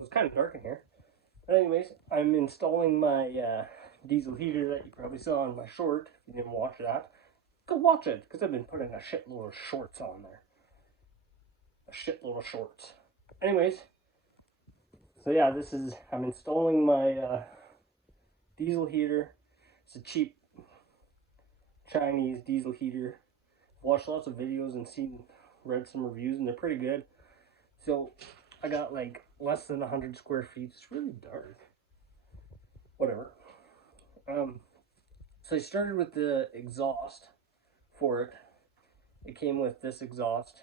It's kind of dark in here. But anyways, I'm installing my diesel heater that you probably saw on my short. If you didn't watch that, go watch it, because I've been putting a shitload of shorts on there. A shitload of shorts. Anyways, so yeah, I'm installing my diesel heater. It's a cheap Chinese diesel heater. I've watched lots of videos and read some reviews, and they're pretty good. So I got like less than 100 square feet. It's really dark. Whatever. So I started with the exhaust for it. It came with this exhaust,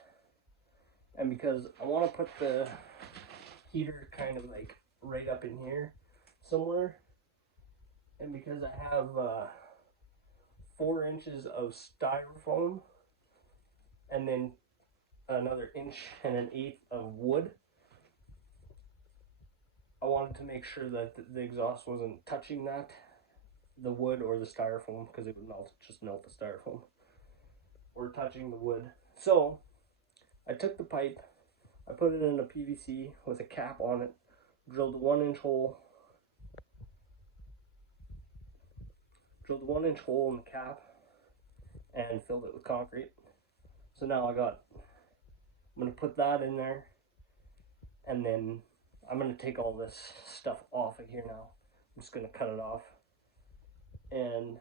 and because I want to put the heater kind of like right up in here somewhere, and because I have 4 inches of styrofoam and then another 1.1 inches of wood, I wanted to make sure that the exhaust wasn't touching the wood or the styrofoam, because it would just melt the styrofoam, or touching the wood. So I took the pipe, I put it in a PVC with a cap on it, drilled a 1 inch hole, in the cap, and filled it with concrete. So now I'm gonna put that in there, and then I'm gonna take all this stuff off of here now. I'm just gonna cut it off and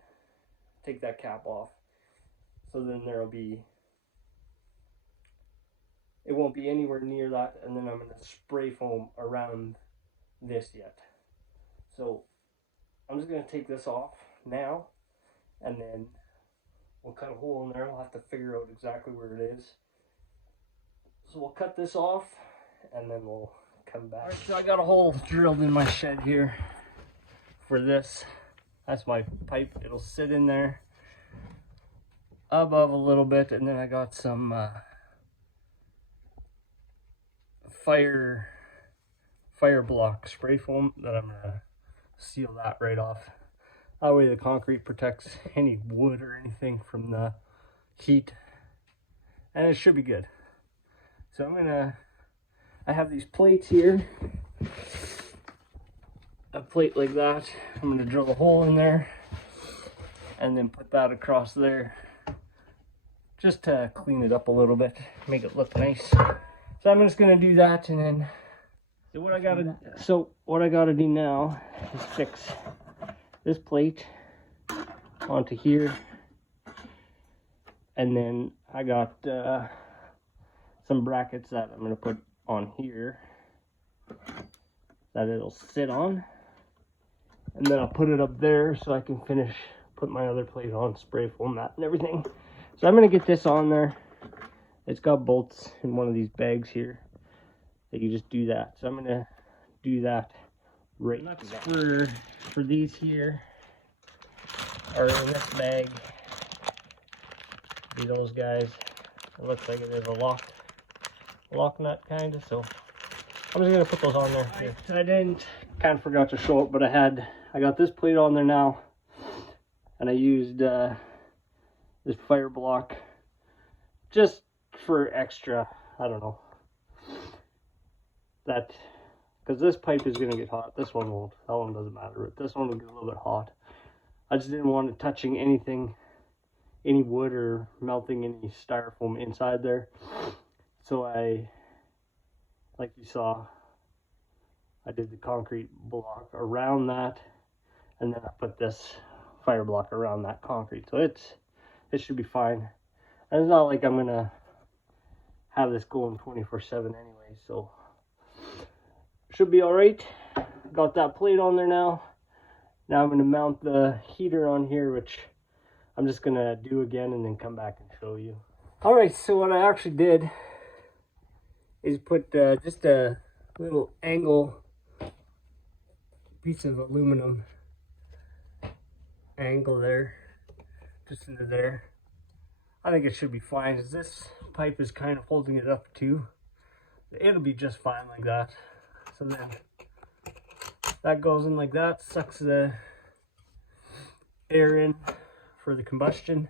take that cap off. So then it won't be anywhere near that, and then I'm gonna spray foam around this yet. So I'm just gonna take this off now, and then we'll cut a hole in there. We'll have to figure out exactly where it is. So we'll cut this off, and then we'll come back. All right, so I got a hole drilled in my shed here for this. That's my pipe. It'll sit in there above a little bit, and then I got some fire block spray foam that I'm gonna seal that right off. That way the concrete protects any wood or anything from the heat, and it should be good. So I have these plates here, a plate like that. I'm gonna drill a hole in there and then put that across there, just to clean it up a little bit, make it look nice. So I'm just gonna do that, and then what I gotta do now is fix this plate onto here, and then I got some brackets that I'm gonna put on here that it'll sit on, and then I'll put it up there so I can put my other plate on, spray foam that and everything. So I'm gonna get this on there. It's got bolts in one of these bags here that you just do that. So I'm gonna do that right now. For these here are in this bag. Be those guys. It looks like it is a lock nut kind of. So I'm just gonna put those on there. Here. I kind of forgot to show it, but I got this plate on there now, and I used this fire block just for extra. I don't know that, because this pipe is gonna get hot. This one won't. That one doesn't matter, but this one will get a little bit hot. I just didn't want it touching any wood or melting any styrofoam inside there. So like you saw, I did the concrete block around that, and then I put this fire block around that concrete. So it should be fine. And it's not like I'm gonna have this going 24/7 anyway, so should be all right. Got that plate on there now. Now I'm gonna mount the heater on here, which I'm just gonna do again and then come back and show you. All right, so what I actually did is put just a little angle piece of aluminum angle there, just into there. I think it should be fine, as this pipe is kind of holding it up too. It'll be just fine like that. So then that goes in like that, sucks the air in for the combustion,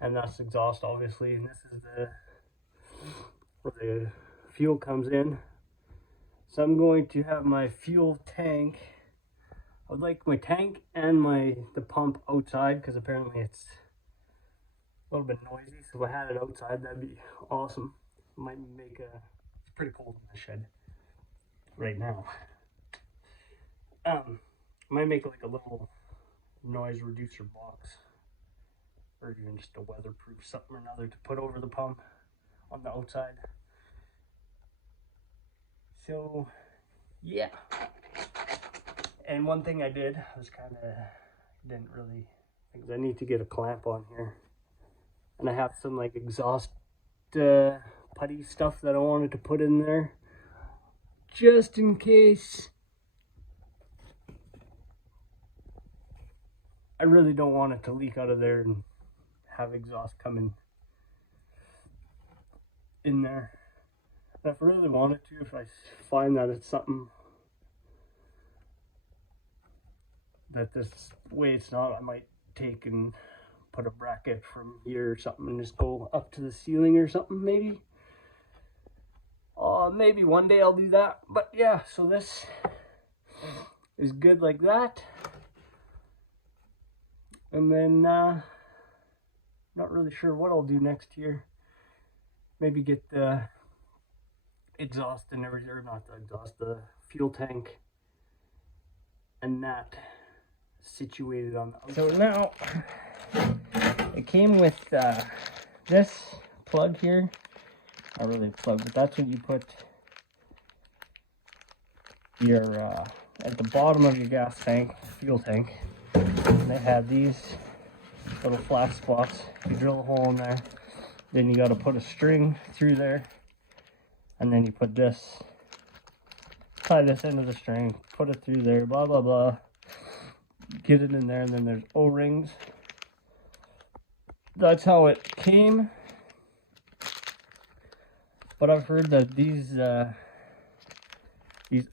and that's exhaust obviously, and this is where the fuel comes in. So I'm going to have my fuel tank. I would like my tank and the pump outside, because apparently it's a little bit noisy. So if I had it outside, that'd be awesome. Might make it's pretty cold in the shed right now. Might make like a little noise reducer box, or even just a weatherproof something or another to put over the pump on the outside. So yeah. And one thing I did was didn't really, because I need to get a clamp on here, and I have some like exhaust putty stuff that I wanted to put in there just in case. I really don't want it to leak out of there and have exhaust coming in there. And if I really wanted to, if I find that it's something that this way it's not, I might take and put a bracket from here or something and just go up to the ceiling or something, maybe. Maybe one day I'll do that. But yeah, so this is good like that. And then not really sure what I'll do next year. Maybe get the exhaust and everything, or not the exhaust, the fuel tank and that situated on the outside. So now it came with this plug here. Not really a plug, but that's what you put your at the bottom of your gas tank, fuel tank. And they had these little flat spots. You drill a hole in there, then you got to put a string through there, and then you put this, tie this into the string, put it through there, blah blah blah, get it in there, and then there's O-rings. That's how it came. But I've heard that these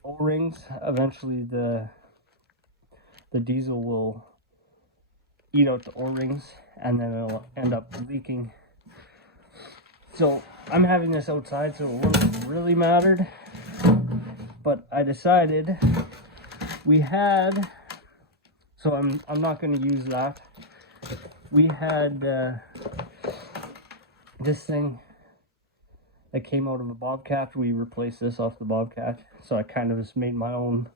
O-rings, eventually the diesel will eat out the O-rings, and then it'll end up leaking. So I'm having this outside, so it wouldn't really mattered. But I decided we had, so I'm not going to use that. We had this thing that came out of a Bobcat. We replaced this off the Bobcat, so I kind of just made my own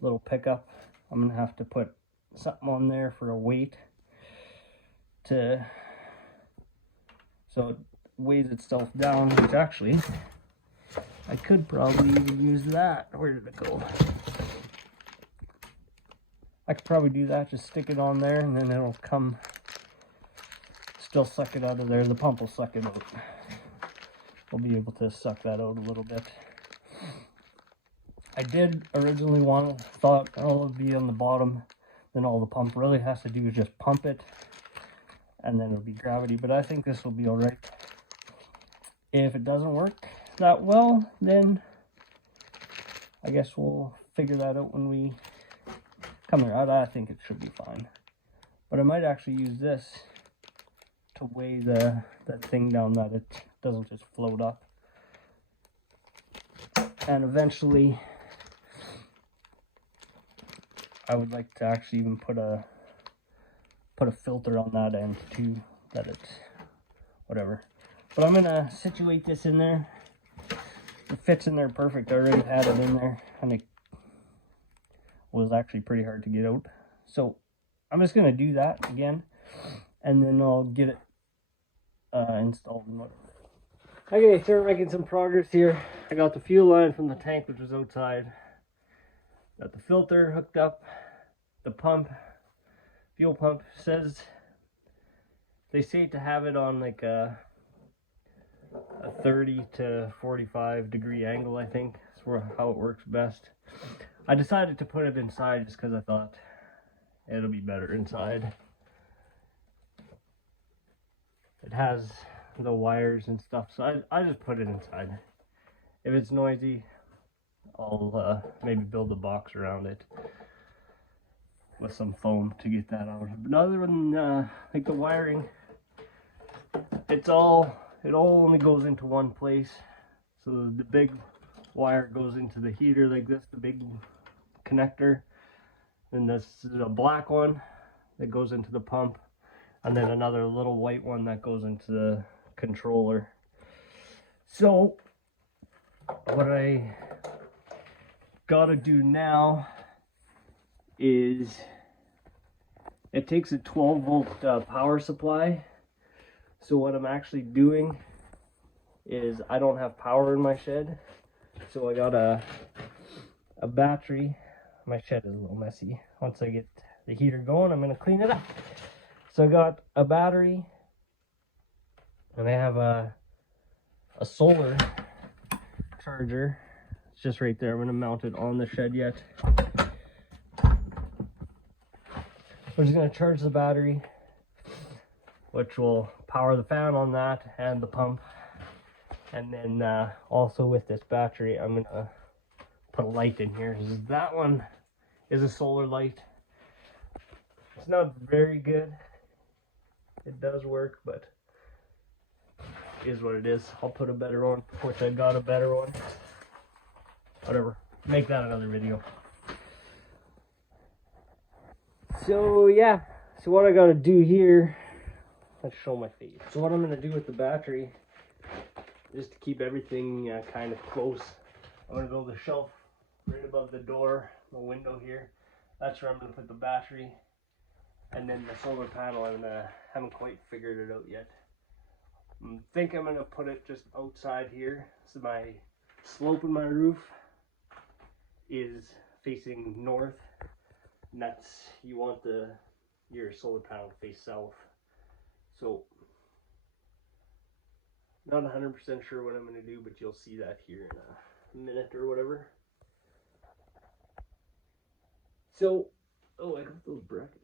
little pickup. I'm gonna have to put something on there for a weight so it weighs itself down, which actually I could probably even use that. Where did it go? I could probably do that, just stick it on there, and then it'll come, still suck it out of there. The pump will suck it out. We'll be able to suck that out a little bit. I did originally thought it would be on the bottom, then all the pump really has to do is just pump it, and then it'll be gravity. But I think this will be alright. If it doesn't work that well, then I guess we'll figure that out when we come there. I think it should be fine. But I might actually use this to weigh that thing down, that it doesn't just float up. And eventually I would like to actually even put a filter on that end too, that it's whatever. But I'm gonna situate this in there. It fits in there perfect. I already had it in there, and it was actually pretty hard to get out. So I'm just gonna do that again, and then I'll get it installed and whatever. Okay, start making some progress here. I got the fuel line from the tank, which was outside. Got the filter hooked up. The pump, fuel pump, they say to have it on like a 30 to 45 degree angle, I think. That's how it works best. I decided to put it inside just because I thought it'll be better inside. It has the wires and stuff, so I just put it inside. If it's noisy, I'll maybe build a box around it with some foam to get that out. But other than like the wiring, it all only goes into one place. So the big wire goes into the heater like this, the big connector. And this is a black one that goes into the pump, and then another little white one that goes into the controller. So what I gotta do now is, it takes a 12-volt power supply. So what I'm actually doing is, I don't have power in my shed, so I got a battery. My shed is a little messy. Once I get the heater going, I'm gonna clean it up. So I got a battery, and I have a solar charger. It's just right there. I'm gonna mount it on the shed yet. We're just gonna charge the battery, which will power the fan on that and the pump. And then also with this battery, I'm gonna put a light in here. That one is a solar light. It's not very good. It does work, but it is what it is. I'll put a better one, which I got a better one. Whatever. Make that another video. So yeah. So what I gotta do here, let's show my face. So what I'm gonna do with the battery, just to keep everything kind of close, I'm gonna build a shelf right above the door, the window here. That's where I'm gonna put the battery. And then the solar panel, I haven't quite figured it out yet. I think I'm gonna put it just outside here. So my slope in my roof is facing north, and that's, you want your solar panel to face south. So not 100% sure what I'm gonna do, but you'll see that here in a minute or whatever. So, oh, I got those brackets.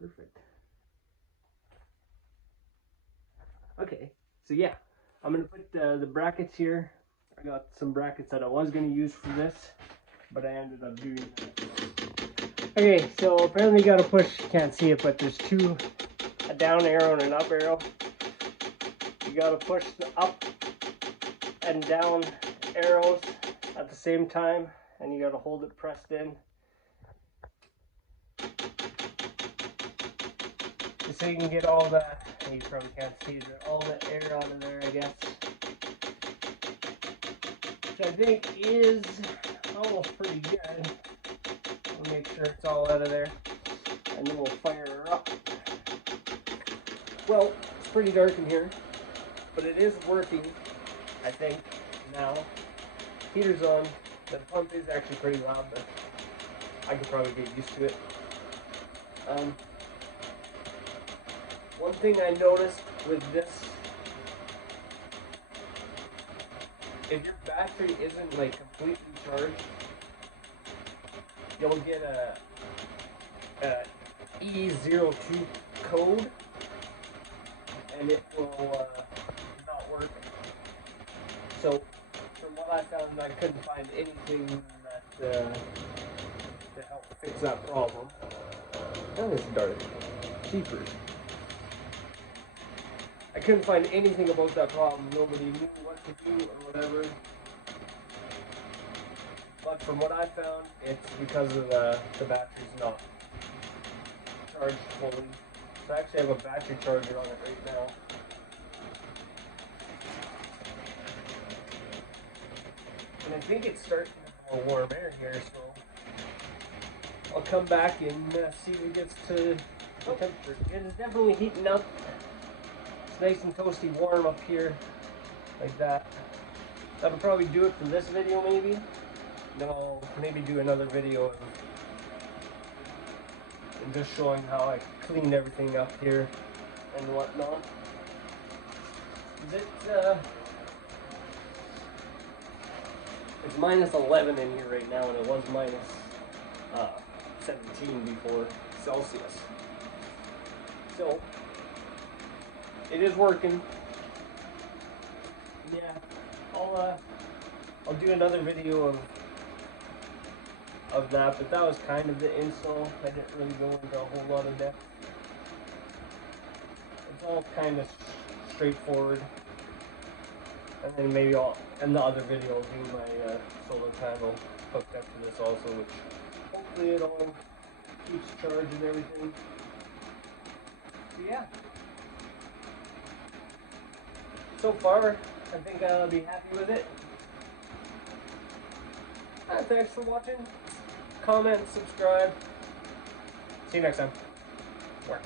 Perfect. Okay, so yeah, I'm gonna put the brackets here. I got some brackets that I was gonna use for this, but I ended up doing that. Okay, so apparently you gotta push, you can't see it, but there's two, a down arrow and an up arrow. You gotta push the up and down arrows at the same time, and you gotta hold it pressed in. So you can get all the, you probably can't see it, all the air out of there, I guess. Which I think is almost pretty good. We'll make sure it's all out of there, and then we'll fire her up. Well, it's pretty dark in here, but it is working, I think, now. Heater's on. The pump is actually pretty loud, but I could probably get used to it. One thing I noticed with this, if your battery isn't like completely charged, you'll get a E02 code, and it will not work. So from what I found, I couldn't find anything that to help fix that problem. Oh, it's dark. Jeepers. I couldn't find anything about that problem. Nobody knew what to do or whatever. But from what I found, it's because of the battery's not charged fully. So I actually have a battery charger on it right now. And I think it's starting to have warm air here, so I'll come back and see if it gets to the temperature. It is definitely heating up. Nice and toasty warm up here, like that. That'll probably do it for this video maybe. Then I'll maybe do another video and just showing how I cleaned everything up here and whatnot. It's minus 11 in here right now, and it was minus 17 before Celsius. So it is working. Yeah, I'll do another video of that, but that was kind of the install. I didn't really go into a whole lot of depth. It's all kind of straightforward. And then maybe I'll, in the other video, I'll do my solar panel hooked up to this also, which hopefully it all keeps charged and everything. So yeah. So far, I think I'll be happy with it. Thanks for watching. Comment, subscribe. See you next time. Work.